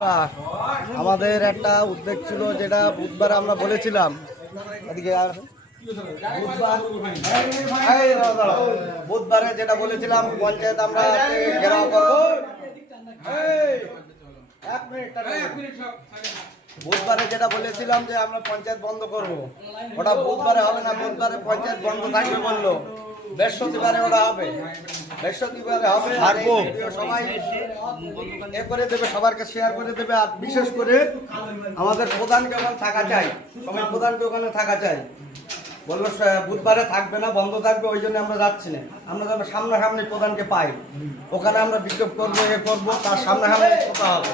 আমাদের একটা উদ্যোগ ছিল, যেটা বুধবার আমরা বলেছিলাম এদিকে আর বুধবারে যেটা বলেছিলাম পঞ্চায়েত আমরা ঘেরাও করবো। বুধবারে যেটা বলেছিলাম যে আমরা পঞ্চায়েত বন্ধ করব, ওটা বুধবারে হবে না। বুধবারে পঞ্চায়েত বন্ধ থাকবে বললো, বৃহস্পতিবারে ওটা হবে। বৃহস্পতিবারে হবে আর সবাই এ করে দেবে, সবার কাছে শেয়ার করে দেবে। আর বিশেষ করে আমাদের প্রধানকে ওখানে থাকা চাই, সবাই প্রধানকে ওখানে থাকা চাই। বললো বুধবারে থাকবে না, বন্ধ থাকবে, ওই জন্য আমরা যাচ্ছি না। আমরা যেন সামনাসামনি প্রধানকে পাই, ওখানে আমরা বিক্ষোভ করবো, এ করবো, তার সামনাসামনি কথা হবে,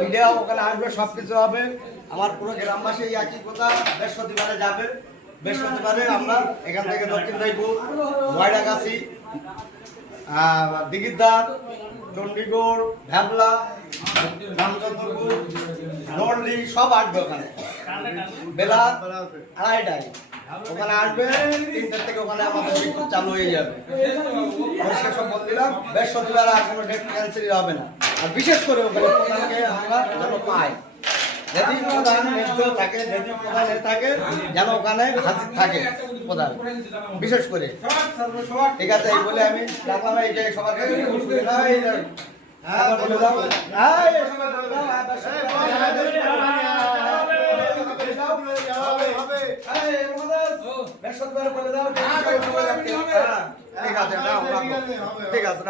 মিডিয়াও ওখানে আসবে, সব কিছু হবে। আমার পুরো গ্রামবাসী একই কথা, বৃহস্পতিবারে যাবে। বৃহস্পতিবারে আমরা এখান থেকে দক্ষিণ রায়পুর, ময়নাগাছি, দিঘিরধার, চণ্ডীগড়, ভ্যাবলা, রামচন্দ্রপুর, নড়লি সব আসবে ওখানে। বেলা 2:30টায় ওখানে আসবে, 3টার থেকে ওখানে আমাদের বিক্ষোভ চালু হয়ে যাবে। সব বলে দিলাম, বৃহস্পতিবার আর কোনো ডেট ক্যান্সেল হবে না। আর বিশেষ করে ওখানে প্রধানকে আমরা যেন পাই, যদি প্রধান ন্যায্য থাকে, যদি প্রধান থাকে যেন ওখানে হাজির থাকে প্রধান, বিশেষ করে। ঠিক আছে, এই বলে আমি রাখলাম, এইটাই সবার কাছে বৃহস্পতিবার বলে দাও। ঠিক আছে, ঠিক আছে।